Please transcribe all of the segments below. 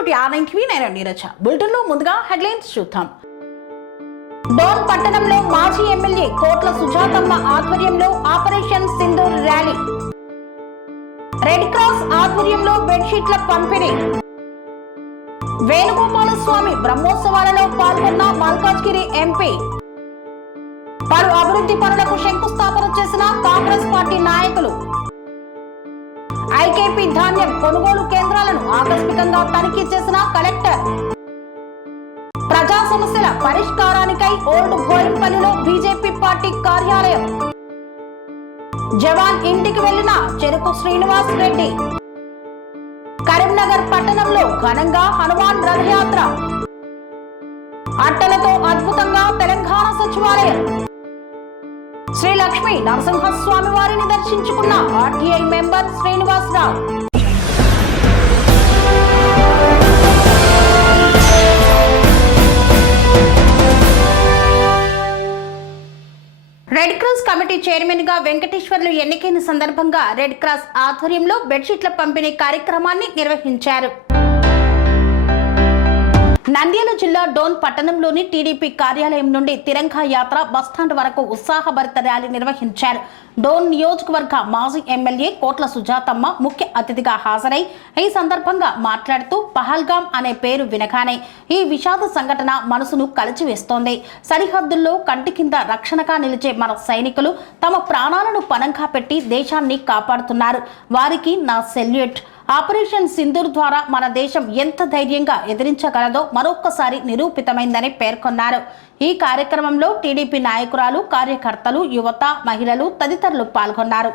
Welcome to R9 TV. నేను Neeraja. Bulletin లో ముందుగా హెడ్లైన్స్ చూద్దాం. డోన్ పట్టణంలో మాజీ ఎమ్మెల్యే కోట్ల సుజాతమ్మ ఆధ్వర్యంలో operation Sindoor rally. Red cross ఆధ్వర్యంలో బెడ్షీట్ల పంపిణీ. వేణుగోపాల స్వామి బ్రహ్మోత్సవాలలో పాల్గొన్న మల్కాజ్గిరి ఎంపీ. పలు అభివృద్ధి పనులకు శంకుస్థాపన చేసిన కాంగ్రెస్ పార్టీ నాయకులు. ఐకేపీ ధాన్యం కొనుగోలు కేంద్రాలను ఆకస్మికంగా తనిఖీ చేసిన కలెక్టర్. ప్రజా సమస్యల పరిష్కారానికై ఓల్డ్ బోయిన్పల్లిలో బీజేపీ పార్టీ కార్యాలయం. జవాన్ ఇంటికి వెళ్లిన చెరుకు శ్రీనివాస్ రెడ్డి. కరీంనగర్ పట్టణంలో ఘనంగా హనుమాన్ రథయాత్ర. అట్టలతో అద్భుతంగా తెలంగాణ సచివాలయం. శ్రీ లక్ష్మీ నరసింహస్వామి వారిని దర్శించుకున్న RTI member Srinivasarao. Red cross committee chairman గా వెంకటేశ్వర్లు ఎన్నికైన సందర్భంగా రెడ్ క్రాస్ ఆధ్వర్యంలో బెడ్షీట్ల పంపిణీ కార్యక్రమాన్ని నిర్వహించారు. నంద్యాల జిల్లా డోన్ పట్టణంలోని టీడీపీ కార్యాలయం నుండి తిరంగా యాత్ర బస్టాండ్ వరకు ఉత్సాహభరిత ర్యాలీ నిర్వహించారు. డోన్ నియోజకవర్గ మాజీ ఎమ్మెల్యే కోట్ల సుజాతమ్మ ముఖ్య అతిథిగా హాజరై ఈ సందర్భంగా మాట్లాడుతూ పహల్గాం అనే పేరు వినగానే ఈ విషాద సంఘటన మనసును కలిచివేస్తోంది. సరిహద్దుల్లో కంటి కింద రక్షణగా నిలిచే మన సైనికులు తమ ప్రాణాలను పణంగా పెట్టి దేశాన్ని కాపాడుతున్నారు. వారికి నా సెల్యూట్. ఆపరేషన్ సింధూర్ ద్వారా మన దేశం ఎంత ధైర్యంగా ఎదిరించగలదో మరొక్కసారి నిరూపితమైందని పేర్కొన్నారు. ఈ కార్యక్రమంలో టీడీపీ నాయకురాలు, కార్యకర్తలు, యువత, మహిళలు తదితరులు పాల్గొన్నారు.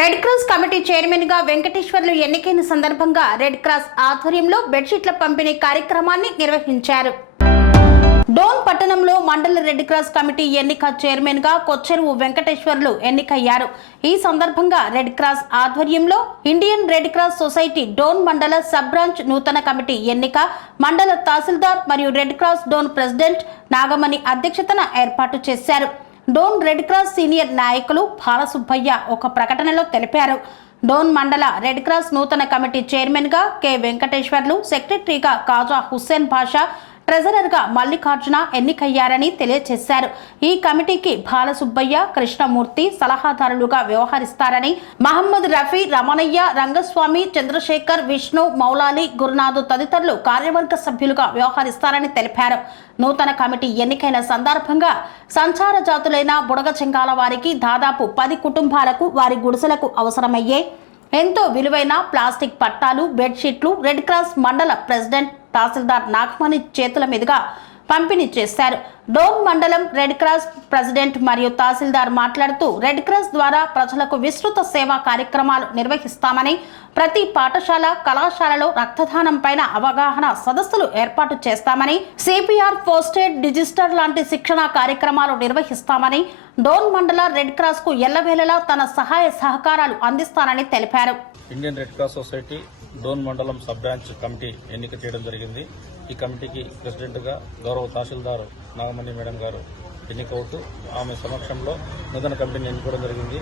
రెడ్ క్రాస్ కమిటీ చైర్మన్ గా వెంకటేశ్వర్లు ఎన్నికైన సందర్భంగా రెడ్ క్రాస్ ఆధ్వర్యంలో బెడ్షీట్ల పంపిణీ కార్యక్రమాన్ని నిర్వహించారు. డోన్ పట్టణంలో మండల రెడ్ క్రాస్ కమిటీ ఎన్నిక చైర్మన్ గా కొచ్చెరువు వెంకటేశ్వర్లు ఎన్నికయ్యారు. ఈ సందర్భంగా రెడ్ క్రాస్ ఆధ్వర్యంలో Indian Red Cross Society Dhone మండల సబ్ బ్రాంచ్ నూతన కమిటీ ఎన్నిక మండల తహసీల్దార్ మరియు red cross Dhone president Nagamani అధ్యక్షతన ఏర్పాటు చేశారు. డోన్ రెడ్ క్రాస్ సీనియర్ నాయకులు బాలసుబ్బయ్య ఒక ప్రకటనలో తెలిపారు. డోన్ మండల రెడ్ క్రాస్ నూతన కమిటీ చైర్మన్ గా కె వెంకటేశ్వర్లు, సెక్రటరీగా కాజా హుస్సేన్ బాషా, ట్రెజరర్ గా మల్లికార్జున ఎన్నికయ్యారని తెలియజేశారు. ఈ కమిటీకి బాలసుబ్బయ్య, కృష్ణమూర్తి సలహాదారులుగా వ్యవహరిస్తారని, మహమ్మద్ రఫీ, రమణయ్య, రంగస్వామి, చంద్రశేఖర్, విష్ణు, మౌలాలి, గురునాథ్ తదితరులు కార్యవర్గ సభ్యులుగా వ్యవహరిస్తారని తెలిపారు. నూతన కమిటీ ఎన్నికైన సందర్భంగా సంచార జాతులైన బుడగ చెంగాల వారికి దాదాపు 10 కుటుంబాలకు వారి గుడిసెలకు అవసరమయ్యే ఎంతో విలువైన ప్లాస్టిక్ పట్టాలు, బెడ్షీట్లు రెడ్ క్రాస్ మండల ప్రెసిడెంట్ తహసీల్దార్ నాగమణి చేతుల మీదుగా పంపిణీ చేశారు. డోన్ మండలం రెడ్ క్రాస్ ప్రెసిడెంట్ మరియు తహసీల్దార్ మాట్లాడుతూ రెడ్ క్రాస్ ద్వారా ప్రజలకు విస్తృత సేవా కార్యక్రమాలు నిర్వహిస్తామని, ప్రతి పాఠశాల, కళాశాలలో రక్తదానం పైన అవగాహన సదస్సులు ఏర్పాటు చేస్తామని, సిపిఆర్, ఫస్ట్ ఎయిడ్, డిజిస్టర్ లాంటి శిక్షణ కార్యక్రమాలు నిర్వహిస్తామని, డోన్ మండల రెడ్ క్రాస్ కు ఎల్లవేళలా తన సహాయ సహకారాలు అందిస్తానని తెలిపారు. Indian Red Cross Society Dhone మండలం సబ్ బ్రాంచ్ కమిటీ ఎన్నిక చేయడం జరిగింది. ఈ కమిటీకి ప్రెసిడెంట్గా గౌరవ తహసీల్దార్ నాగమణి మేడం గారు ఎన్నికవుతూ ఆమె సమక్షంలో నూతన కమిటీని ఎన్నుకోవడం జరిగింది.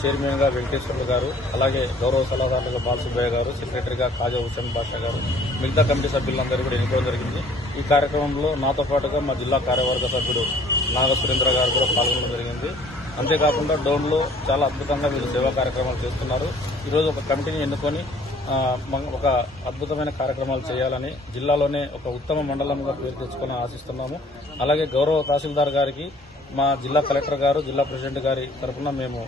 చైర్మన్గా వెంకటేశ్వర్లు గారు, అలాగే గౌరవ సలహాదారులుగా బాలసుబ్బయ్య గారు, సెక్రటరీగా కాజా హుస్సేన్ బాషా గారు, మిగతా కమిటీ సభ్యులందరూ కూడా ఎన్నుకోవడం జరిగింది. ఈ కార్యక్రమంలో నాతో పాటుగా మా జిల్లా కార్యవర్గ సభ్యుడు నాగ సురేంద్ర గారు కూడా పాల్గొనడం జరిగింది. అంతేకాకుండా డోన్లో చాలా అద్భుతంగా వీళ్ళు సేవా కార్యక్రమాలు చేస్తున్నారు. ఈరోజు ఒక కమిటీని ఎన్నుకొని ఒక అద్భుతమైన కార్యక్రమాలు చేయాలని, జిల్లాలోనే ఒక ఉత్తమ మండలంగా పేరు తెచ్చుకొని ఆశిస్తున్నాము. అలాగే గౌరవ తహసీల్దార్ గారికి, మా జిల్లా కలెక్టర్ గారు, జిల్లా ప్రెసిడెంట్ గారి తరఫున మేము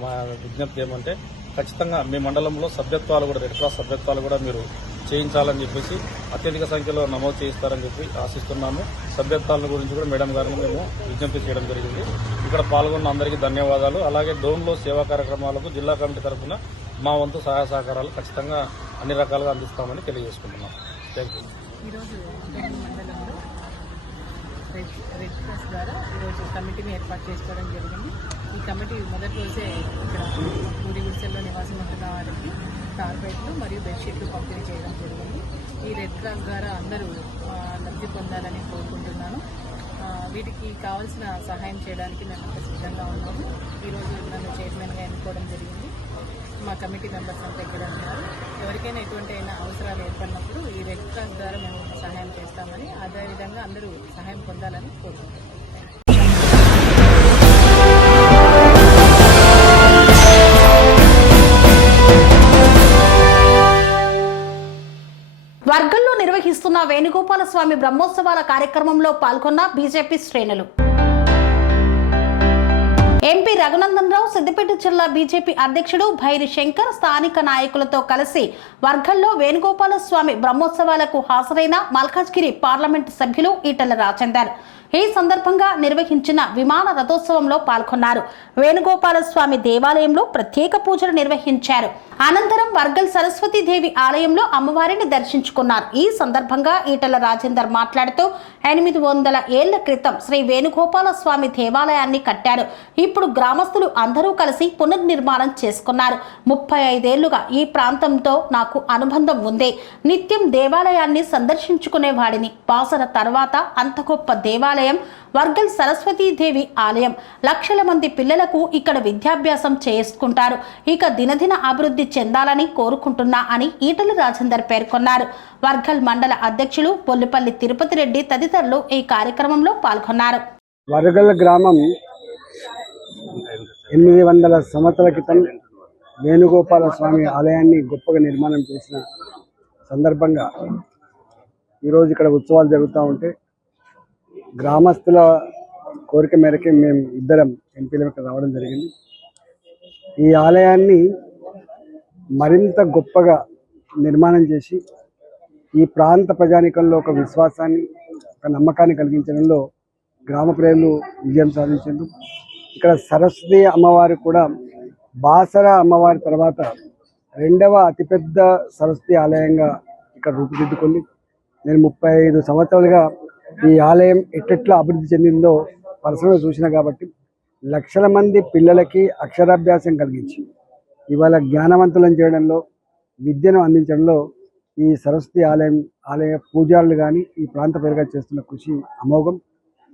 మా విజ్ఞప్తి ఏమంటే ఖచ్చితంగా మీ మండలంలో సభ్యత్వాలు కూడా, రెడ్ క్రాస్ సభ్యత్వాలు కూడా మీరు చేయించాలని చెప్పేసి అత్యధిక సంఖ్యలో నమోదు చేయిస్తారని చెప్పి ఆశిస్తున్నాము. సభ్యత్వాల గురించి కూడా మేడం గారిని మేము విజ్ఞప్తి చేయడం జరిగింది. ఇక్కడ పాల్గొన్న అందరికీ ధన్యవాదాలు. అలాగే డోన్లో సేవా కార్యక్రమాలకు జిల్లా కమిటీ తరఫున మా వంతు సహాయ సహకారాలు ఖచ్చితంగా అన్ని రకాలుగా అందిస్తామని తెలియజేసుకుంటున్నాం. Thank you. ఈరోజు డోన్ మండలంలో రెడ్ క్రాస్ ద్వారా ఈరోజు కమిటీని ఏర్పాటు చేసుకోవడం జరిగింది. ఈ కమిటీ మొదటి రోజే ఇక్కడ పూరి గుడిసెల్లో నివాసం ఉంటున్న వారికి కార్పెట్లు మరియు బెడ్షీట్లు పంపిణీ చేయడం జరిగింది. ఈ రెడ్ క్రాస్ ద్వారా అందరూ లబ్ధి పొందాలని కోరుకుంటున్నాను. వీటికి కావాల్సిన సహాయం చేయడానికి మేము అంత సిద్ధంగా ఉన్నాము. ఈరోజు నన్ను చైర్మన్గా ఎన్నుకోవడం జరిగింది. మా కమిటీ మెంబర్స్ అంతా ఇక్కడ ఉన్నారు. ఎవరికైనా ఎటువంటి అవసరాలు ఏర్పడినప్పుడు ఈ రెడ్ క్రాస్ ద్వారా మేము సహాయం చేస్తామని, అదేవిధంగా అందరూ సహాయం పొందాలని కోరుకుంటున్నాం. వర్గంలో నిర్వహిస్తున్న వేణుగోపాల స్వామి బ్రహ్మోత్సవాల కార్యక్రమంలో పాల్గొన్న బీజేపీ శ్రేణులు. ఎంపీ రఘునందన్ రావు, సిద్దిపేట జిల్లా బీజేపీ అధ్యక్షుడు భైరి శంకర్ స్థానిక నాయకులతో కలిసి వర్గంలో వేణుగోపాల స్వామి బ్రహ్మోత్సవాలకు హాజరైన మల్కాజ్గిరి పార్లమెంటు సభ్యులు ఈటెల రాజేందర్ ఈ సందర్భంగా నిర్వహించిన విమాన రథోత్సవంలో పాల్గొన్నారు. వేణుగోపాల స్వామి దేవాలయంలో ప్రత్యేక పూజలు నిర్వహించారు. అనంతరం వర్గల్ సరస్వతీదేవి ఆలయంలో అమ్మవారిని దర్శించుకున్నారు. ఈ సందర్భంగా ఈటెల రాజేందర్ మాట్లాడుతూ 800 ఏళ్ల క్రితం శ్రీ వేణుగోపాల స్వామి దేవాలయాన్ని కట్టారు. ఇప్పుడు గ్రామస్తులు అందరూ కలిసి పునర్నిర్మాణం చేసుకున్నారు. 35 ఏళ్లుగా ఈ ప్రాంతంతో నాకు అనుబంధం ఉంది. నిత్యం దేవాలయాన్ని సందర్శించుకునేవాడిని. బాసర తర్వాత అంత గొప్ప దేవాలయం వర్గల్ సరస్వతీదేవి ఆలయం. లక్షల మంది పిల్లలకు ఇక్కడ విద్యాభ్యాసం చేసుకుంటారు. ఇక దినదిన అభివృద్ధి చెందాలని కోరుకుంటున్నా అని ఈటెల రాజేందర్ పేర్కొన్నారు. వర్గల్ మండల అధ్యక్షులు బొల్లిపల్లి తిరుపతి రెడ్డి తదితరులు ఈ కార్యక్రమంలో పాల్గొన్నారు. వర్గల్ గ్రామం 800 సంవత్సరాల క్రితం వేణుగోపాల స్వామి ఆలయాన్ని గొప్పగా నిర్మాణం చేసిన సందర్భంగా ఈరోజు ఇక్కడ ఉత్సవాలు జరుగుతూ ఉంటే గ్రామస్తుల కోరిక మేరకే మేము ఇద్దరం ఎంపీల ఇక్కడ రావడం జరిగింది. ఈ ఆలయాన్ని మరింత గొప్పగా నిర్మాణం చేసి ఈ ప్రాంత ప్రజానికంలో ఒక విశ్వాసాన్ని, ఒక నమ్మకాన్ని కలిగించడంలో గ్రామ ప్రజలు విజయం సాధించారు. ఇక్కడ సరస్వతి అమ్మవారు కూడా బాసర అమ్మవారి తర్వాత 2వ అతిపెద్ద సరస్వతి ఆలయంగా ఇక్కడ రూపుదిద్దుకుంది. నేను 35 సంవత్సరాలుగా ఈ ఆలయం ఎట్లా అభివృద్ధి చెందిందో పర్సనల్గా చూసిన కాబట్టి లక్షల మంది పిల్లలకి అక్షరాభ్యాసం కలిగించి ఇవాళ జ్ఞానవంతులను చేయడంలో, విద్యను అందించడంలో ఈ సరస్వతి ఆలయ పూజారులు కానీ ఈ ప్రాంత పేరుగా చేస్తున్న కృషి అమోఘం.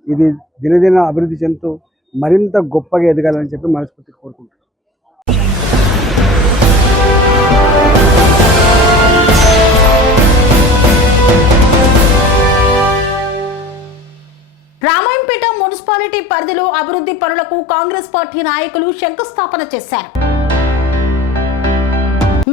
ఇది దినదిన అభివృద్ధి చెందుతూ మరింత గొప్పగా ఎదగాలని చెప్పి మనస్ఫూర్తిగా కోరుకుంటున్నాను. రామాయంపేట మున్సిపాలిటీ పరిధిలో అభివృద్ధి పనులకు కాంగ్రెస్ పార్టీ నాయకులు శంకుస్థాపన చేశారు.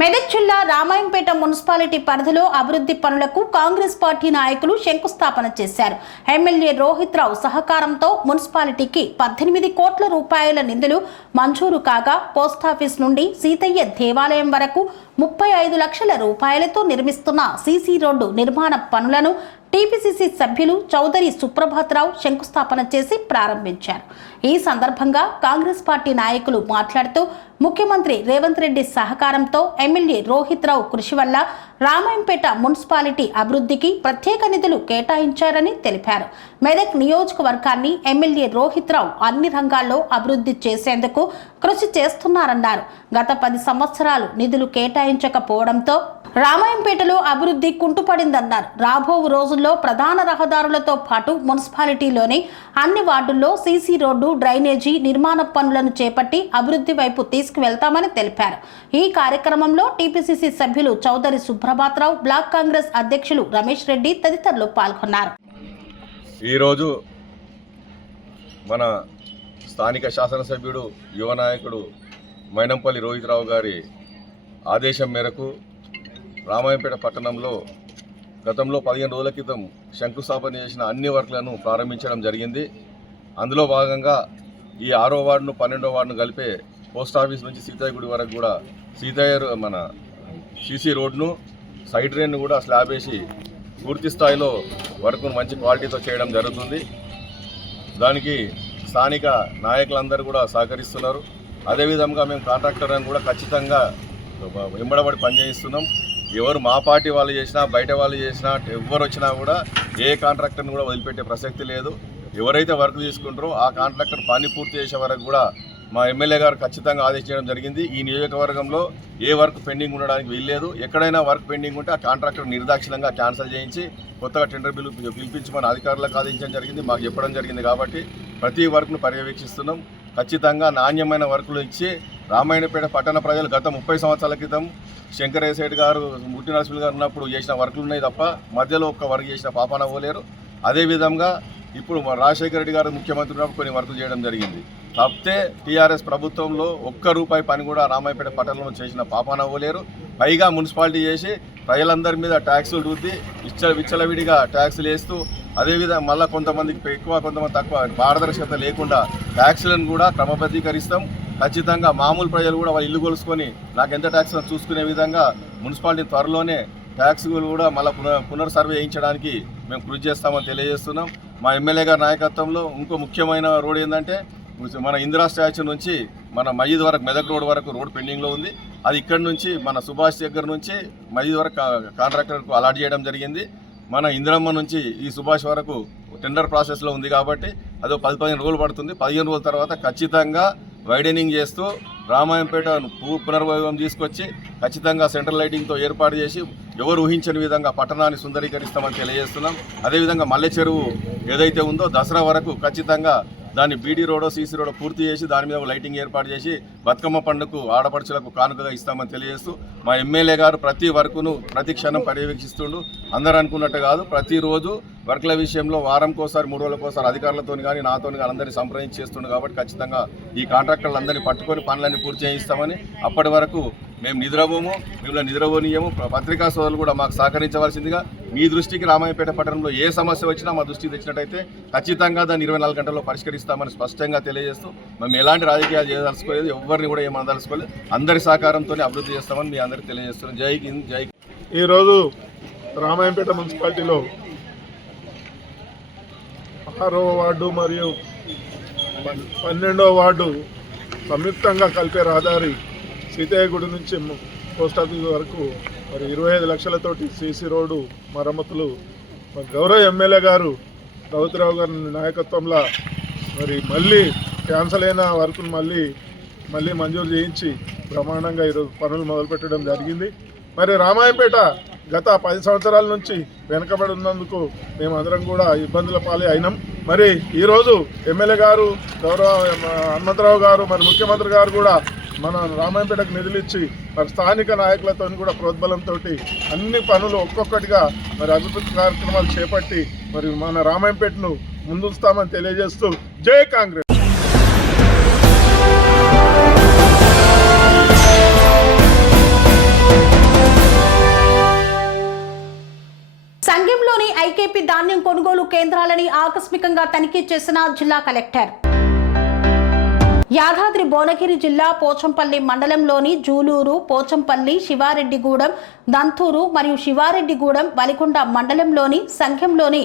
మెదక్ జిల్లా రామాయంపేట మున్సిపాలిటీ పరిధిలో అభివృద్ధి పనులకు కాంగ్రెస్ పార్టీ నాయకులు శంకుస్థాపన చేశారు. ఎమ్మెల్యే రోహిత్ రావు సహకారంతో మున్సిపాలిటీకి 18 కోట్ల రూపాయల నిధులు మంజూరు కాగా పోస్టాఫీస్ నుండి సీతయ్య దేవాలయం వరకు 35 లక్షల రూపాయలతో నిర్మిస్తున్న సీసీ రోడ్డు నిర్మాణ పనులను టీపీసీసీ సభ్యులు చౌదరి సుప్రభాతరావు శంకుస్థాపన చేసి ప్రారంభించారు. ఈ సందర్భంగా కాంగ్రెస్ పార్టీ నాయకులు మాట్లాడుతూ ముఖ్యమంత్రి రేవంత్ రెడ్డి సహకారంతో ఎమ్మెల్యే రోహిత్ రావు కృషి వల్ల రామాయంపేట మున్సిపాలిటీ అభివృద్ధికి ప్రత్యేక నిధులు కేటాయించారని తెలిపారు. మెదక్ నియోజకవర్గాన్ని ఎమ్మెల్యే రోహిత్ రావు అన్ని రంగాల్లో అభివృద్ధి చేసేందుకు కృషి చేస్తున్నారన్నారు. గత 10 సంవత్సరాలు నిధులు కేటాయించకపోవడంతో రామాయంపేటలో అభివృద్ధి కుంటుపడిందన్నారు. రాబో రోజుల్లో ప్రధాన రహదారులతో పాటు మున్సిపాలిటీలోని అన్ని వార్డుల్లో సీసీ రోడ్డు, డ్రైనేజీ నిర్మాణ పనులను చేపట్టి అభివృద్ధి వైపు తీసుకువెళ్తామని తెలిపారు. ఈ కార్యక్రమంలో టీపీసీసీ సభ్యులు చౌదరి సుప్రభాతరావు, బ్లాక్ కాంగ్రెస్ అధ్యక్షులు రమేష్ రెడ్డి తదితరులు పాల్గొన్నారు. ఈరోజు మన స్థానిక శాసనసభ్యుడు యువ నాయకుడు మైనంపల్లి రోహిత్ రావు గారి ఆదేశం మేరకు రామాయంపేట పట్టణంలో గతంలో 15 రోజుల క్రితం శంకుస్థాపన చేసిన అన్ని వర్క్లను ప్రారంభించడం జరిగింది. అందులో భాగంగా ఈ 6వ వార్డును 12వ వార్డును కలిపే పోస్టాఫీస్ నుంచి సీతయ్య గుడి వరకు కూడా మన సీసీ రోడ్ను, సైడ్ డ్రైన్ను కూడా స్లాబ్ వేసి పూర్తి స్థాయిలో వర్క్ను మంచి క్వాలిటీతో చేయడం జరుగుతుంది. దానికి స్థానిక నాయకులందరూ కూడా సహకరిస్తున్నారు. అదేవిధంగా మేము కాంట్రాక్టర్లను కూడా ఖచ్చితంగా వెంబడబడి పనిచేయిస్తున్నాం. ఎవరు మా పార్టీ వాళ్ళు చేసినా, బయట వాళ్ళు చేసినా, ఎవరు వచ్చినా కూడా ఏ కాంట్రాక్టర్ని కూడా వదిలిపెట్టే ప్రసక్తి లేదు. ఎవరైతే వర్క్ తీసుకుంటారో ఆ కాంట్రాక్టర్ పని పూర్తి చేసే వరకు కూడా మా ఎమ్మెల్యే గారు ఖచ్చితంగా ఆదేశించడం జరిగింది. ఈ నియోజకవర్గంలో ఏ వర్క్ పెండింగ్ ఉండడానికి వీల్లేదు. ఎక్కడైనా వర్క్ పెండింగ్ ఉంటే ఆ కాంట్రాక్టర్ నిర్దాక్షిణంగా క్యాన్సిల్ చేయించి కొత్తగా టెండర్ బిల్లు పిలిపించమని అధికారులకు ఆదేశించడం జరిగింది, మాకు చెప్పడం జరిగింది. కాబట్టి ప్రతి వర్క్ను పర్యవేక్షిస్తున్నాం. ఖచ్చితంగా నాణ్యమైన వర్కులు ఇచ్చి రామాయణపేట పట్టణ ప్రజలు గత 30 సంవత్సరాల క్రితం శంకరయ్య సేఠ్ గారు, ముట్టి నరసింహ గారు ఉన్నప్పుడు చేసిన వర్కులు ఉన్నాయి తప్ప మధ్యలో ఒక్క వర్క్ చేసిన పాపాన పోలేరు. అదేవిధంగా ఇప్పుడు రాజశేఖర రెడ్డి గారు ముఖ్యమంత్రి ఉన్నప్పుడు కొన్ని వర్కులు చేయడం జరిగింది. తప్పితే టీఆర్ఎస్ ప్రభుత్వంలో ఒక్క రూపాయి పని కూడా రామాయపేట పట్టణంలో చేసిన పాపాన పోలేరు. పైగా మున్సిపాలిటీ చేసి ప్రజలందరి మీద ట్యాక్సులు రుద్ది విచ్చలవిడిగా ట్యాక్సులు వేస్తూ, అదేవిధంగా మళ్ళీ కొంతమందికి ఎక్కువ కొంతమంది తక్కువ పారదర్శకత లేకుండా ట్యాక్సులను కూడా క్రమబద్ధీకరిస్తాం. ఖచ్చితంగా మామూలు ప్రజలు కూడా వాళ్ళ ఇల్లు కొలుసుకొని నాకు ఎంత ట్యాక్స్ చూసుకునే విధంగా మున్సిపాలిటీ త్వరలోనే ట్యాక్సులు కూడా మళ్ళీ పునర్సర్వే చేయించడానికి మేము కృషి చేస్తామని తెలియజేస్తున్నాం. మా ఎమ్మెల్యే గారి నాయకత్వంలో ఇంకో ముఖ్యమైన రోడ్ ఏంటంటే మన ఇందిరా స్టాచ్యూ నుంచి మన మజీద్ వరకు మెదక్ రోడ్ వరకు రోడ్ పెండింగ్లో ఉంది. అది ఇక్కడి నుంచి మన సుభాష్ దగ్గర నుంచి మజీద్ వరకు కాంట్రాక్టర్కు అలాట్ చేయడం జరిగింది. మన ఇందిరమ్మ నుంచి ఈ సుభాష్ వరకు టెండర్ ప్రాసెస్లో ఉంది కాబట్టి అదో 10-15 రోజులు పడుతుంది. 15 రోజుల తర్వాత ఖచ్చితంగా వైడెనింగ్ చేస్తూ రామాయంపేట పునర్వైభవం తీసుకొచ్చి ఖచ్చితంగా సెంట్రల్ లైటింగ్తో ఏర్పాటు చేసి ఎవరు ఊహించని విధంగా పట్టణాన్ని సుందరీకరిస్తామని తెలియజేస్తున్నాం. అదేవిధంగా మల్లె చెరువు ఏదైతే ఉందో దసరా వరకు ఖచ్చితంగా దాన్ని బీడీ రోడో సీసీ రోడో పూర్తి చేసి దాని మీద లైటింగ్ ఏర్పాటు చేసి బతుకమ్మ పండుగకు ఆడపడుచులకు కానుకగా ఇస్తామని తెలియజేస్తూ మా ఎమ్మెల్యే గారు ప్రతి వర్కును ప్రతి క్షణం పర్యవేక్షిస్తుండు. అందరూ అనుకున్నట్టు కాదు, ప్రతిరోజు వర్కుల విషయంలో వారంకోసారి 3 రోజులకోసారి అధికారులతో కానీ నాతో కానీ అందరినీ సంప్రదించి చేస్తుండు. కాబట్టి ఖచ్చితంగా ఈ కాంట్రాక్టర్లు అందరినీ పట్టుకొని పనులన్నీ పూర్తి చేయిస్తామని, అప్పటి వరకు మేము నిద్రపోము, మిమ్మల్ని నిద్రపోనీయము. పత్రికా సోదరులు కూడా మాకు సహకరించవలసిందిగా, మీ దృష్టికి రామాయపేట పట్టణంలో ఏ సమస్య వచ్చినా మా దృష్టికి తెచ్చినట్టయితే ఖచ్చితంగా దాన్ని 24 గంటల్లో పరిష్కరిస్తామని స్పష్టంగా తెలియజేస్తూ మేము ఎలాంటి రాజకీయాలు చేయదలుచుకోలేదు, ఎవరిని కూడా ఏమనదలుచుకోలేదు. అందరి సహకారంతోనే అభివృద్ధి చేస్తామని మీ అందరికీ తెలియజేస్తున్నాం. జై హింద్, జై. ఈరోజు రామాయంపేట మున్సిపాలిటీలో 6వ వార్డు మరియు 12వ వార్డు సంయుక్తంగా కలిపే రహదారి సీతయ్య గుడి నుంచి పోస్ట్ ఆఫీస్ వరకు మరి 25 లక్షలతోటి సీసీ రోడ్డు మరమ్మతులు గౌరవ ఎమ్మెల్యే గారు రౌతిరావు గారి నాయకత్వంలో మరి మళ్ళీ క్యాన్సల్ అయిన వర్కును మళ్ళీ మంజూరు చేయించి బ్రహ్మాండంగా ఈరోజు పనులు మొదలుపెట్టడం జరిగింది. మరి రామాయంపేట గత 10 సంవత్సరాల నుంచి వెనుకబడి ఉన్నందుకు మేమందరం కూడా ఇబ్బందుల పాలే అయినాం. మరి ఈరోజు ఎమ్మెల్యే గారు గౌరవ హనుమంతరావు గారు మరి ముఖ్యమంత్రి గారు కూడా మన రామాయంపేటకు నిధులు ఇచ్చి మరి స్థానిక నాయకులతో కూడా ప్రోద్బలంతో అన్ని పనులు ఒక్కొక్కటిగా మరి అభివృద్ధి కార్యక్రమాలు చేపట్టి మరి మన రామాయంపేటను ముందుస్తామని తెలియజేస్తూ జై కాంగ్రెస్. సంఘంలోని ఐకేపీ ధాన్యం కొనుగోలు కేంద్రాలని ఆకస్మికంగా తనిఖీ చేసిన జిల్లా కలెక్టర్. యాదాద్రి భువనగిరి జిల్లా పోచంపల్లి మండలంలోని జూలూరు, పోచంపల్లి, శివారెడ్డిగూడెం, దంతూరు మరియు శివారెడ్డిగూడెం, వలికొండ మండలంలోని సంఘంలోని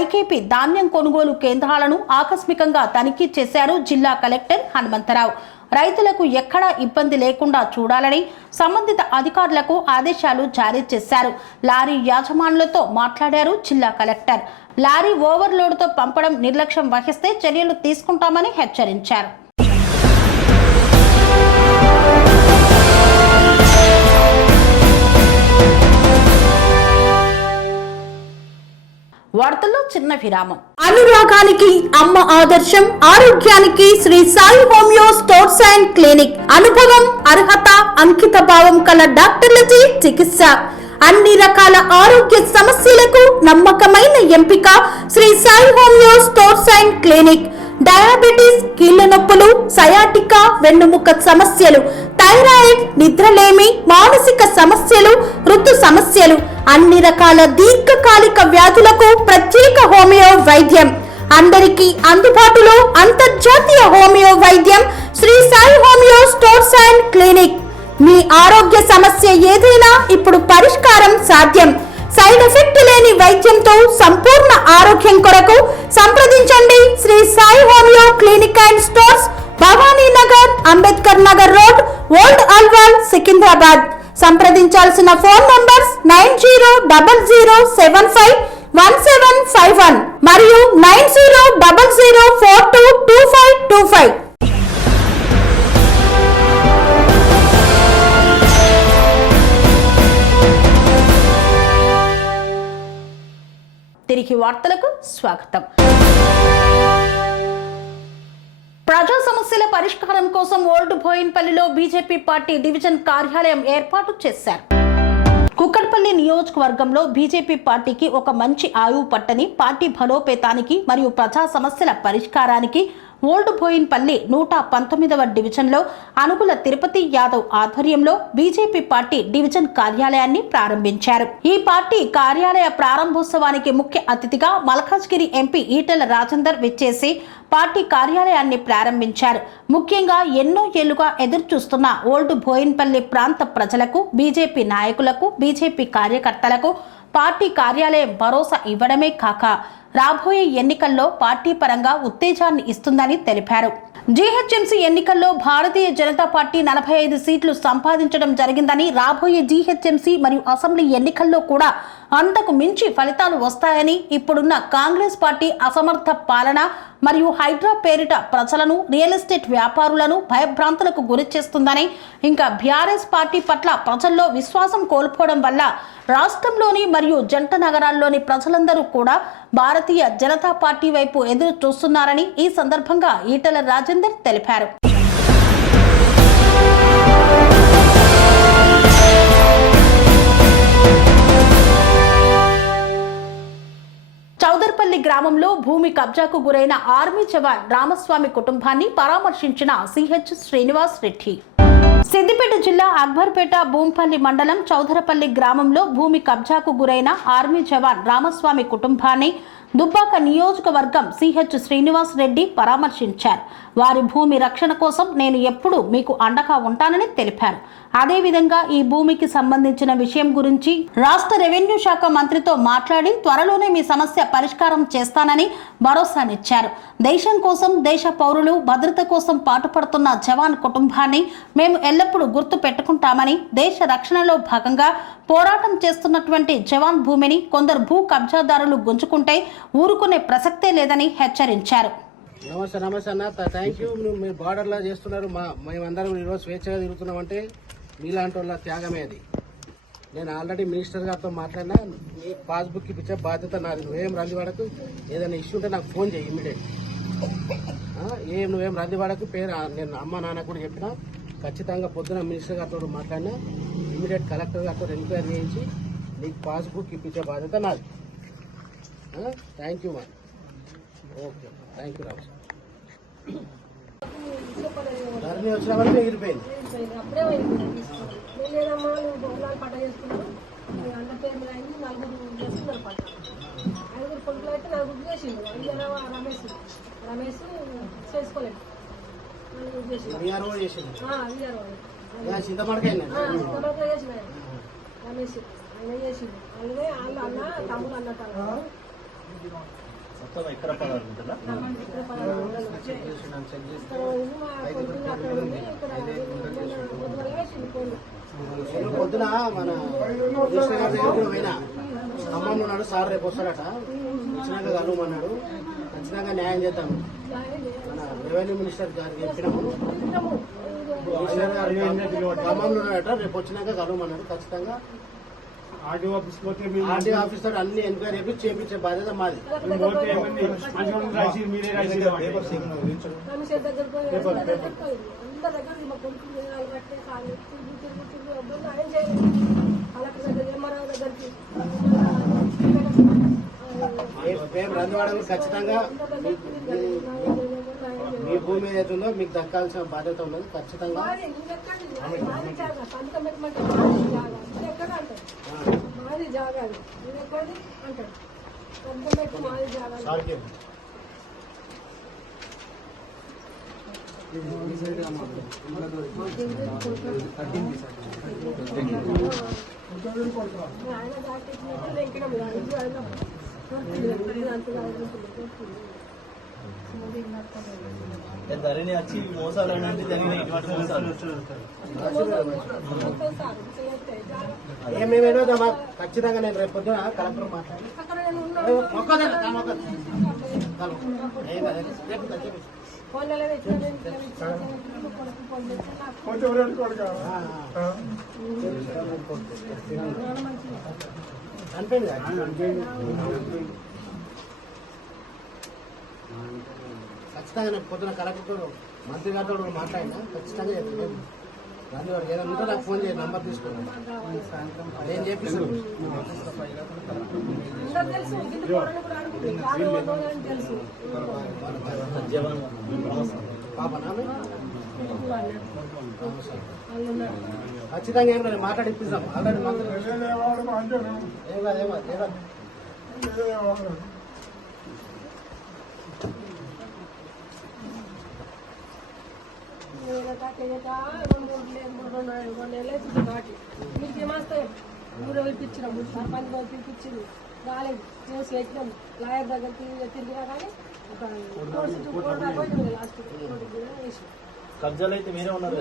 ఐకేపీ ధాన్యం కొనుగోలు కేంద్రాలను ఆకస్మికంగా తనిఖీ చేశారు జిల్లా కలెక్టర్ హనుమంతరావు. రైతులకు ఎక్కడా ఇబ్బంది లేకుండా చూడాలని సంబంధిత అధికారులకు ఆదేశాలు జారీ చేశారు. లారీ యాజమానులతో మాట్లాడారు జిల్లా కలెక్టర్. లారీ ఓవర్లోడ్తో పంపడం నిర్లక్ష్యం వహిస్తే చర్యలు తీసుకుంటామని హెచ్చరించారు. వార్తల్లో చిన్న విరామం. అనురాగానికి అమ్మ ఆదర్శం, ఆరోగ్యానికి Sri Sai homeo stores and clinic. అనుభవం, అర్హత, అంకిత భావం కల డాక్టర్లచే చికిత్స. అన్ని రకాల ఆరోగ్య సమస్యలకు నమ్మకమైన ఎంపిక Sri Sai homeo stores and clinic. Diabetes, కీళ్ల నొప్పులు, సయాటికా, వెన్నుముక సమస్యలు, థైరాయిడ్, నిద్రలేమి, మానసిక సమస్యలు, ఋతు సమస్యలు, అన్ని రకాల దీర్ఘకాలిక వ్యాధులకు ప్రత్యేక హోమియో వైద్యం. అందరికీ అందుబాటులో అంతర్జాతీయ హోమియో వైద్యం Sri Sai homeo stores and clinic. మీ ఆరోగ్య సమస్య ఏదైనా ఇప్పుడు పరిష్కారం సాధ్యం. సైడ్ ఎఫెక్ట్ లేని వైద్యంతో సంపూర్ణ ఆరోగ్యం కొరకు సంప్రదించండి Sri Sai homeo clinic and stores, Bhavani Nagar, Ambedkar Nagar road, old Alwal, Secunderabad. సంప్రదించాల్సిన ఫోన్ నంబర్స్ 9000751751 మరియు 9000422525. తెలుగు వార్తలకు స్వాగతం. ప్రజా సమస్యల పరిష్కారం కోసం ఓల్డ్ బోయిన్పల్లిలో బీజేపీ పార్టీ డివిజన్ కార్యాలయం ఏర్పాటు చేశారు. కుక్కట్పల్లి నియోజకవర్గంలో బీజేపీ పార్టీకి ఒక మంచి ఆయువు పట్టని పార్టీ బలోపేతానికి మరియు ప్రజా సమస్యల పరిష్కారానికి ఓల్డ్ బోయిన్పల్లి 119వ డివిజన్లో అనుగుల తిరుపతి యాదవ్ ఆధ్వర్యంలో బీజేపీ పార్టీ డివిజన్ కార్యాలయాన్ని ప్రారంభించారు. ఈ పార్టీ కార్యాలయ ప్రారంభోత్సవానికి ముఖ్య అతిథిగా మల్కాజ్గిరి ఎంపీ ఈటెల రాజేందర్ విచ్చేసి పార్టీ కార్యాలయాన్ని ప్రారంభించారు. ముఖ్యంగా ఎన్నో ఏళ్లుగా ఎదురుచూస్తున్న ఓల్డ్ బోయిన్పల్లి ప్రాంత ప్రజలకు, బీజేపీ నాయకులకు, బీజేపీ కార్యకర్తలకు పార్టీ కార్యాలయం భరోసా ఇవ్వడమే కాక రాబోయే ఎన్నికల్లో పార్టీ పరంగా ఉత్తేజాన్ని ఇస్తుందని తెలిపారు. జీహెచ్ఎంసీ ఎన్నికల్లో భారతీయ జనతా పార్టీ 45 సీట్లు సంపాదించడం జరిగిందని, రాబోయే జీహెచ్ఎంసీ మరియు అసెంబ్లీ ఎన్నికల్లో కూడా అంతకు మించి ఫలితాలు వస్తాయని, ఇప్పుడున్న కాంగ్రెస్ పార్టీ అసమర్థ పాలన మరియు హైడ్రా పేరిట ప్రజలను, రియల్ ఎస్టేట్ వ్యాపారులను భయభ్రాంతులకు గురి చేస్తుందని, ఇంకా బీఆర్ఎస్ పార్టీ పట్ల ప్రజల్లో విశ్వాసం కోల్పోవడం వల్ల రాష్ట్రంలోని మరియు జంట నగరాల్లోని ప్రజలందరూ కూడా భారతీయ జనతా పార్టీ వైపు ఎదురు చూస్తున్నారని ఈ సందర్భంగా ఈటెల రాజేందర్ తెలిపారు. చౌదర్పల్లి గ్రామంలో భూమి కబ్జాకు గురైన ఆర్మీ జవాన్ రామస్వామి కుటుంబాన్ని పరామర్శించిన సిహెచ్ శ్రీనివాస్ రెడ్డి. సిద్దిపేట జిల్లా అక్బర్పేట భూంపల్లి మండలం చౌదరపల్లి గ్రామంలో భూమి కబ్జాకు గురైన ఆర్మీ జవాన్ రామస్వామి కుటుంబాన్ని దుబ్బాక నియోజకవర్గం సిహెచ్ శ్రీనివాస్ రెడ్డి పరామర్శించారు. వారి భూమి రక్షణ కోసం నేను ఎప్పుడూ మీకు అండగా ఉంటానని తెలిపారు. అదేవిధంగా ఈ భూమికి సంబంధించిన విషయం గురించి రాష్ట్ర రెవెన్యూ శాఖ మంత్రితో మాట్లాడి త్వరలోనే మీ సమస్య పరిష్కారం చేస్తానని భరోసానిచ్చారు. దేశం కోసం, దేశ పౌరులు భద్రత కోసం పాటుపడుతున్న జవాన్ కుటుంబాన్ని మేము ఎల్లప్పుడూ గుర్తు పెట్టుకుంటామని, దేశ రక్షణలో భాగంగా పోరాటం చేస్తున్నటువంటి జవాన్ భూమిని కొందరు భూ కబ్జాదారులు గుంజుకుంటే ఊరుకునే ప్రసక్తే లేదని హెచ్చరించారు. నమస్తే అన్న, థ్యాంక్ యూ. మీరు బార్డర్లో చేస్తున్నారు. మేమందరం ఈరోజు స్వేచ్ఛగా తిరుగుతున్నామంటే మీలాంటి వాళ్ళ త్యాగమే అది. నేను ఆల్రెడీ మినిస్టర్ గారితో మాట్లాడినా, మీ పాస్బుక్ ఇప్పించే బాధ్యత నాది. నువ్వేం రందివాడకు, ఏదైనా ఇష్యూ ఉంటే నాకు ఫోన్ చేయి ఇమ్మీడియట్. నువ్వేం రందివాడకు పేరు నేను అమ్మ నాన్న కూడా చెప్పినా, ఖచ్చితంగా పొద్దున మినిస్టర్ గారితో మాట్లాడినా ఇమ్మీడియట్ కలెక్టర్ గారితో ఎంక్వైరీ చేయించి నీకు పాస్బుక్ ఇప్పించే బాధ్యత నాది. థ్యాంక్ యూ మా. ఓకే, థ్యాంక్ యూ రాజు. ధరణి వచ్చిన వరకు ఎగిరిపోయింది. లేదమ్మా నువ్వు బొమ్మలాలు పంట చేసుకున్నావు, అన్న పేరు మీద అయింది. 4 చేస్తున్నారు పంట. 5 కొడుకులు అయితే 4 చేసిండు. రమేష్ చేసుకోలేదు. చింతమడకాయ చేసిన రమేష్ ఆయన చేసిండు. అలాగే వాళ్ళు అన్న తమ్ముడు అన్నట్టు పొద్దున మన కృష్ణ గారి దగ్గర కూడా పోయినా, ఖమ్మంలో ఉన్నాడు సార్, రేపు వస్తాడట, వచ్చినాక కలవమన్నాడు. ఖచ్చితంగా న్యాయం చేద్దాము. మన రెవెన్యూ మినిస్టర్ గారికి చెప్పినాము, మినిస్టర్ గారు ఖమ్మంలో ఉన్నాడట, రేపు వచ్చినాక కలవమన్నాడు. ఖచ్చితంగా ఆర్డీ ఆఫీస్ తోటి అన్ని ఎంక్వైరీ చేపించే బాధ్యత మాది. మేము రందివాడకు ఖచ్చితంగా మీ భూమి ఏదైతే ఉందో మీకు దక్కాల్సిన బాధ్యత ఉన్నది. ఖచ్చితంగా మాది జాగాలి ఎక్కడి అంటాడు మాది జాగాలి. ఆయన దాటించినట్టు వెంకడం ధరణి వచ్చి మోసాలు అనేది జరిగినాయి. ఇటువంటి మోసాలు ఏమేమేమో ఖచ్చితంగా నేను రేపు పొద్దున కలెక్టర్ మాట్లాడి చనిపోయింది. ఖచ్చితంగా నేను పొద్దున కలెక్టర్ మంత్రి గారితో కూడా మాట్లాడినా ఖచ్చితంగా చెప్తాను. గాంధీ గారు ఏదైనా ఉంటే నాకు ఫోన్ చేసి నంబర్ తీసుకున్నాను నేను చెప్పిస్తాను. అందరూ తెలుసు ఇంటి కోడలు కూడా అడుగుతుంది కాదు అని తెలుసు పాపనా వాళ్ళు ఉన్నారు. ఖచ్చితంగా ఏం లేదు మాట్లాడిపిస్తాం. ఆల్రెడీ మంత్రి ఏం కాదు ఏం కాదు. మీకు ఏమొస్తాయి ఊరు పిలిపించినాము సర్పంచ్ గారు పిలిపించింది రాలేదు కేసు పెట్టినాం లాయర్ దగ్గరికి తిరిగినా కానీ లాస్ట్ వేసి కబ్జాలు అయితే మీరే ఉన్నారు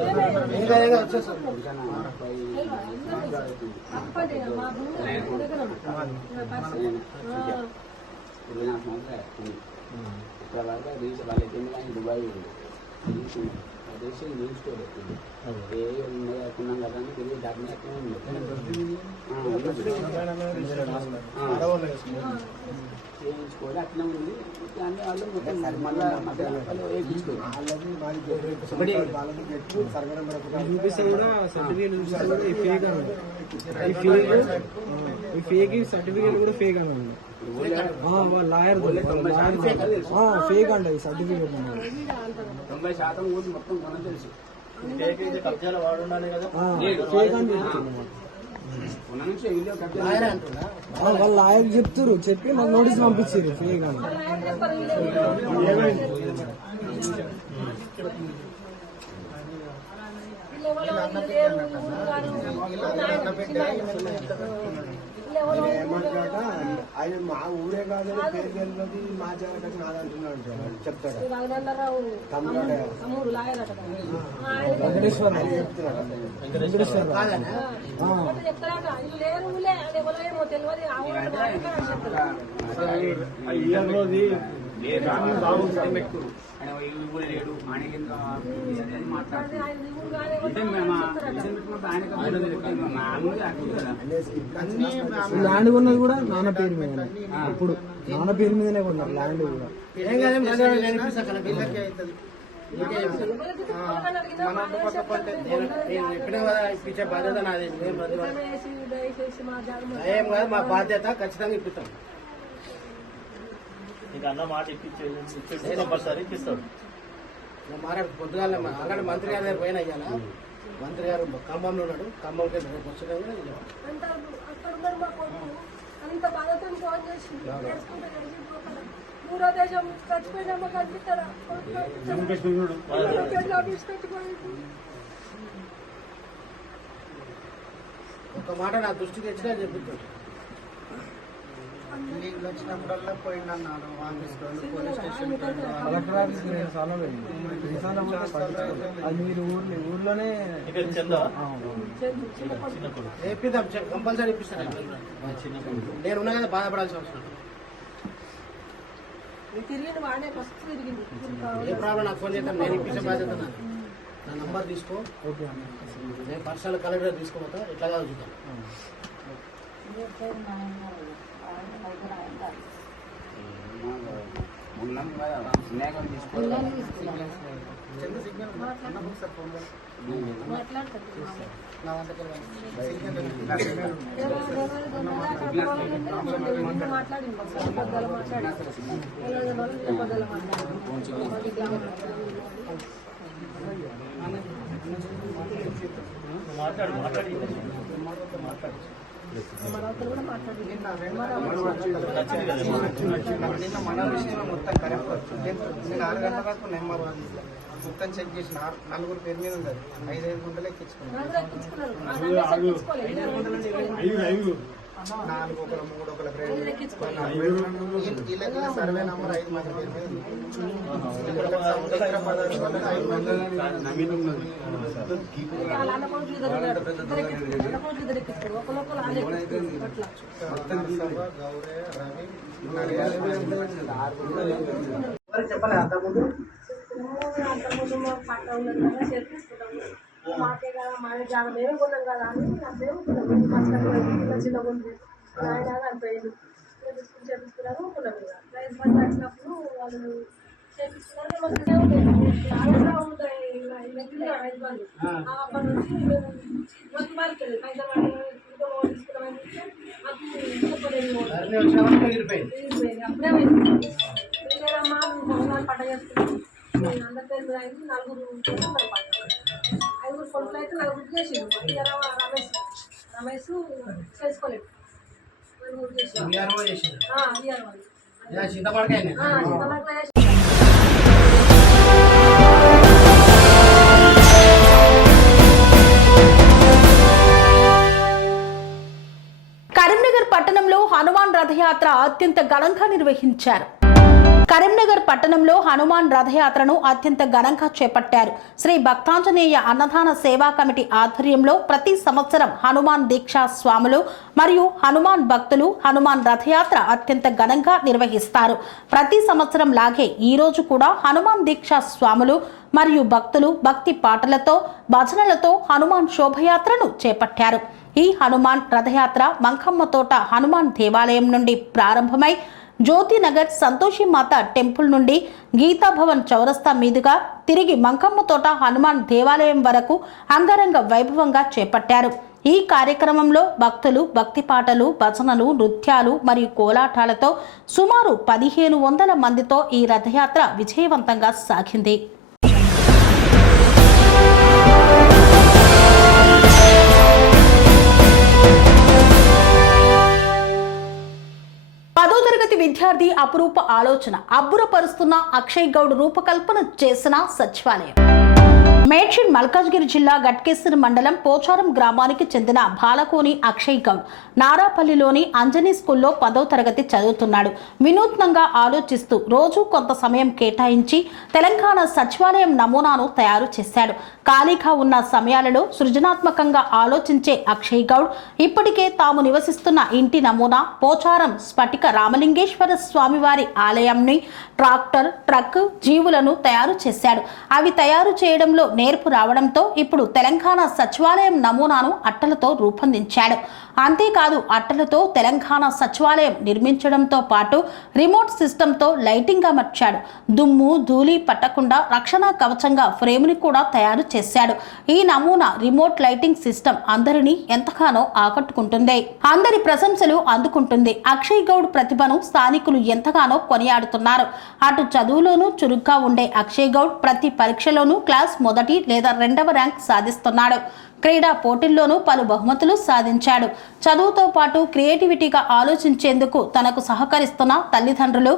తప్పది మా భూమి దుబాయ్ దేశం నేర్చుకోలేదు ఏ ఉన్నాయనుకున్నాం కదా అని తిరిగి దాని చేయించుకోవాలి అట్లా ఉంది. కానీ వాళ్ళు చూపిస్తే కూడా సర్టిఫికేట్ చూపిస్తే కూడా ఈ ఫేక్ సర్టిఫికేట్ కూడా ఫేక్ అని ఉంది. లాయర్ ఫేక్ అండి ఈ సర్టిఫికేట్ 90% ఊరు మొత్తం కొన తెలుసు కబ్జాలు వాడున్నానే కదా ఫేక్ అని వాళ్ళు లాయర్ చెప్తారు చెప్పి మాకు నోటీస్ పంపించారు ఫేక్ అని. ఆయన మా ఊరే కాదు పేరు తెలియదు మా జాగ్రత్త నాదంటున్నాడు చెప్తాడు. వెంకటేశ్వర ల్యాండ్ కొన్నది కూడా నాన్న పేరు మీద. ఇప్పుడు నాన్న పేరు మీదనే కొన్నారు ల్యాండ్ కూడా. ఇప్పించే బాధ్యత నాది. ఏం కాదు మా బాధ్యత ఖచ్చితంగా ఇప్పిస్తాం. నీకు అన్న మాట ఇప్పించేది కంపల్సరీ ఇప్పిస్తాడు. మాట్లాడు పొద్దుగాల ఆల్రెడీ మంత్రి గారి దగ్గర పోయినా ఇయ్యాల. మంత్రి గారు ఖమ్మంలో ఉన్నాడు. ఖమ్మంకి రేపు వచ్చినా కూడా అక్కడ ఉన్నారు మా కొడుకు అంత బాధతో ఫోన్ చేసి మూడో దేశం చచ్చిపోయినా కనిపిస్తారా ఒక మాట నా దృష్టికి తెచ్చినా చెప్తాడు. నీళ్ళు వచ్చినప్పుడల్లా పోయిందన్నాడు ఆఫీస్లో పోలీస్ స్టేషన్. కలెక్టర్ ఆఫీస్ అది మీరు ఊర్లోనే ఇప్పిద్దాం కంపల్సరీ ఇప్పిస్తాను. నేను ఉన్నా కదా బాధపడాల్సిన అవసరం. తిరిగింది వాడే ఫస్ట్ తిరిగింది. ఏ ప్రాబ్లం నాకు ఫోన్ చేస్తాను. నేను ఇప్పించే బాధ్యత నా నంబర్ తీసుకో. నేను పర్సనల్ కలెక్టర్ తీసుకోపోతా. ఇట్లా కాదు చూద్దాం. నిన్న మన విషయంలో మొత్తం కరెక్ట్ వచ్చింది. 4 గంటల వరకు నెంబర్ మొత్తం చెక్ చేసి 4 పేరు మీద ఉంది. 5 గుంటలు ఎక్కించుకున్నాను. 4 ఒకరు 3 ఒకరు వీళ్ళకి సర్వే నంబర్ 5 మంది పేరు మీద చెప్పలే అంతకుముందు పట్ట ఉన్నది కదా చేర్పిస్తున్నాము. మాకే కదా మా జాగా మేము కొన్నాం కదా అని మేము చిన్న ఉంది ఆయన అనిపోయింది చేపిస్తున్నారు కొన్నాం కదా. రైతు బంధు వచ్చినప్పుడు వాళ్ళు ధరణి వచ్చిన వరకు ఎగిరిపోయింది. పట్ట చేసుకున్నాం. అందరి పేరు మీద 4 5 కొడుకులు అయితే 4 చేసిండు. రమేష్ చేసుకోలేదు. చింతపడకాయ కరీంనగర్ పట్టణంలో హనుమాన్ రథయాత్ర అత్యంత ఘనంగా నిర్వహించారు. కరీంనగర్ పట్టణంలో హనుమాన్ రథయాత్రను అత్యంత ఘనంగా చేపట్టారు. శ్రీ భక్తాంజనేయ అన్నదాన సేవా కమిటీ ఆధ్వర్యంలో ప్రతి సంవత్సరం హనుమాన్ దీక్షా స్వాములు మరియు హనుమాన్ భక్తులు హనుమాన్ రథయాత్ర అత్యంత ఘనంగా నిర్వహిస్తారు. ప్రతి సంవత్సరం లాగే ఈ రోజు కూడా హనుమాన్ దీక్షా స్వాములు మరియు భక్తులు భక్తి పాటలతో భజనలతో హనుమాన్ శోభయాత్రను చేపట్టారు. ఈ హనుమాన్ రథయాత్ర మంకమ్మ తోట హనుమాన్ దేవాలయం నుండి ప్రారంభమై జ్యోతినగర్ సంతోషి మాత టెంపుల్ నుండి గీతాభవన్ చౌరస్తా మీదుగా తిరిగి మంకమ్మ తోట హనుమాన్ దేవాలయం వరకు అంగరంగ వైభవంగా చేపట్టారు. ఈ కార్యక్రమంలో భక్తులు భక్తి పాటలు భజనలు నృత్యాలు మరియు కోలాటాలతో సుమారు 1500 మందితో ఈ రథయాత్ర విజయవంతంగా సాగింది. విద్యార్థి అపురూప ఆలోచన అబ్బురపరుస్తున్న అక్షయ్ గౌడ్ రూపకల్పన చేసిన సచివాలయం. మేడ్చల్ మల్కాజ్గిరి జిల్లా గట్కేసర్ మండలం పోచారం గ్రామానికి చెందిన బాలకోని అక్షయ్ గౌడ్ నారాపల్లిలోని అంజనీ స్కూల్లో 10వ తరగతి చదువుతున్నాడు. వినూత్నంగా ఆలోచిస్తూ రోజు కొంత సమయం కేటాయించి తెలంగాణ సచివాలయం నమూనాను తయారు చేశాడు. ఖాళీగా ఉన్న సమయాలలో సృజనాత్మకంగా ఆలోచించే అక్షయ్ గౌడ్ ఇప్పటికే తాము నివసిస్తున్న ఇంటి నమూనా పోచారం స్ఫటిక రామలింగేశ్వర స్వామివారి ఆలయంని ట్రాక్టర్ ట్రక్ జీవులను తయారు చేశాడు. అవి తయారు చేయడంలో నేర్పు రావడంతో ఇప్పుడు తెలంగాణ సచివాలయం నమూనాను అట్టలతో రూపొందించాడు. అంతేకాదు అట్టలతో తెలంగాణ సచివాలయం నిర్మించడంతో పాటు రిమోట్ సిస్టంతో లైటింగ్ అమర్చాడు. దుమ్ము ధూళి పట్టకుండా రక్షణ కవచంగా ఫ్రేమ్ని కూడా తయారు చేశాడు. ఈ నమూనా రిమోట్ లైటింగ్ సిస్టమ్ అందరినీ ఎంతగానో ఆకట్టుకుంటుంది, అందరి ప్రశంసలు అందుకుంటుంది. అక్షయ్ గౌడ్ ప్రతిభను స్థానికులు ఎంతగానో కొనియాడుతున్నారు. అటు చదువులోనూ చురుగ్గా ఉండే అక్షయ్ గౌడ్ ప్రతి పరీక్షలోనూ క్లాస్ 1 లేదా 2వ ర్యాంక్ సాధిస్తున్నాడు. క్రీడా పోటీల్లోనూ పలు బహుమతులు సాధించాడు. చదువుతో పాటు క్రియేటివిటీగా ఆలోచించేందుకు తనకు సహకరిస్తున్న తల్లిదండ్రులు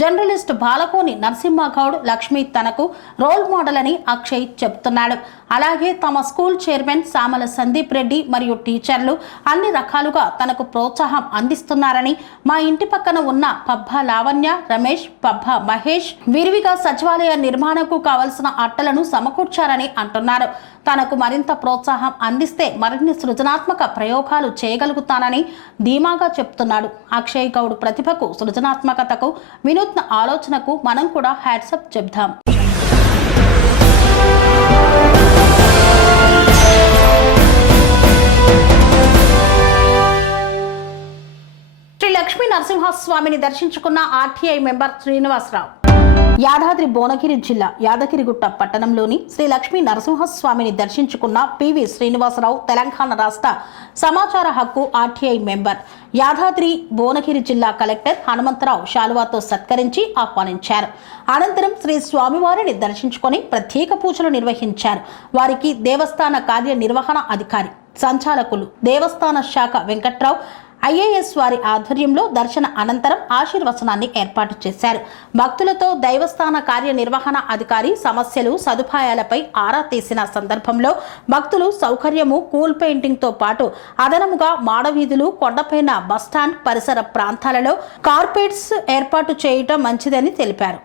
జర్నలిస్ట్ బాలకోని నరసింహగౌడ్ లక్ష్మి తనకు రోల్ మోడల్ అని అక్షయ్ చెబుతున్నాడు. అలాగే తమ స్కూల్ చైర్మన్ సామల సందీప్ రెడ్డి మరియు టీచర్లు అన్ని రకాలుగా తనకు ప్రోత్సాహం అందిస్తున్నారని, మా ఇంటి పక్కన ఉన్న పబ్బా లావణ్య రమేష్ పబ్బా మహేష్ విరివిగా సచివాలయ నిర్మాణకు కావలసిన అట్టలను సమకూర్చారని అంటున్నారు. తనకు మరింత ప్రోత్సాహం అందిస్తే మరిన్ని సృజనాత్మక ప్రయోగాలు చేయగలుగుతానని ధీమాగా చెప్తున్నాడు. అక్షయ్ గౌడ్ ప్రతిభకు సృజనాత్మకతకు వినూత్న ఆలోచనకు మనం కూడా హ్యాట్సప్ చెప్దాం. శ్రీ లక్ష్మీ నరసింహస్వామిని దర్శించుకున్న ఆర్టీఐ మెంబర్ శ్రీనివాసరావు. యాదాద్రి భువనగిరి జిల్లా యాదగిరిగుట్ట పట్టణంలోని శ్రీ లక్ష్మీ నరసింహస్వామిని దర్శించుకున్న పివి శ్రీనివాసరావు తెలంగాణ రాష్ట్ర సమాచార హక్కు ఆర్టీఐ మెంబర్. యాదాద్రి భువనగిరి జిల్లా కలెక్టర్ హనుమంతరావు శాలువాతో సత్కరించి ఆహ్వానించారు. అనంతరం శ్రీ స్వామివారిని దర్శించుకొని ప్రత్యేక పూజలు నిర్వహించారు. వారికి దేవస్థాన కార్యనిర్వహణ అధికారి సంచాలకులు దేవస్థాన శాఖ వెంకట్రావు ఐఏఎస్ వారి ఆధ్వర్యంలో దర్శన అనంతరం ఆశీర్వచనాన్ని ఏర్పాటు చేశారు. భక్తులతో దైవస్థాన కార్యనిర్వహణ అధికారి సమస్యలు సదుపాయాలపై ఆరా తీసిన సందర్భంలో భక్తులు సౌకర్యము కూల్ పెయింటింగ్ తో పాటు అదనముగా మాడవీధులు కొండపైన బస్టాండ్ పరిసర ప్రాంతాలలో కార్పెట్స్ ఏర్పాటు చేయటం మంచిదని తెలిపారు.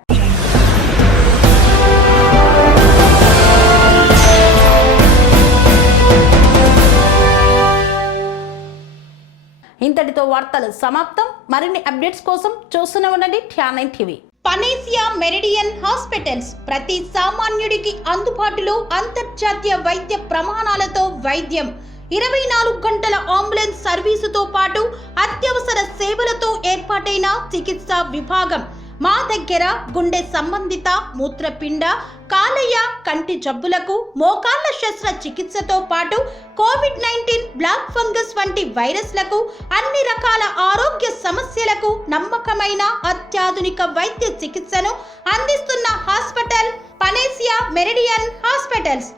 ఇంతటితో వార్తలు సమాప్తం. మరిన్ని అప్డేట్స్ కోసం చూస్తూనే ఉండండి ట్యానైన్ టీవీ. పనేసియా మెరిడియన్ హాస్పిటల్స్ ప్రతి సామాన్యుడికి అందుబాటులో అంతర్జాతీయ వైద్య ప్రమాణాలతో వైద్యం, 24 గంటల అంబులెన్స్ సర్వీసుతో పాటు అత్యవసర సేవలతో ఏర్పాటైన చికిత్సా విభాగం, మా దగ్గర గుండె సంబంధిత మూత్రపిండ, కాలేయ, కంటి జబ్బులకు, మోకాళ్ల శస్త్రచికిత్సతో పాటు కోవిడ్-19, బ్లాక్ ఫంగస్ వంటి వైరస్లకు, అన్ని రకాల ఆరోగ్య సమస్యలకు నమ్మకమైన అత్యాధునిక వైద్య చికిత్సను అందిస్తున్న హాస్పిటల్ పనేసియా మెరిడియన్ హాస్పిటల్స్.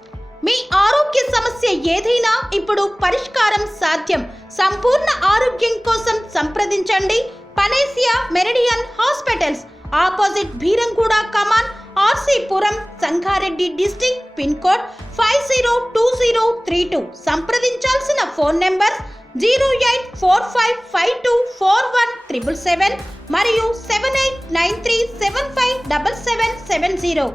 మీ ఆరోగ్య సమస్య ఏదైనా ఇప్పుడు పరిష్కారం సాధ్యం. సంపూర్ణ ఆరోగ్యం కోసం సంప్రదించండి Panacea Meridian hospitals, opposite Bheeramguda Kaman, RC Puram, Sangareddy district, pin code 502032. సంప్రదించాల్సిన ఫోన్ నెంబర్ 0845524177 మరియు 7893757770.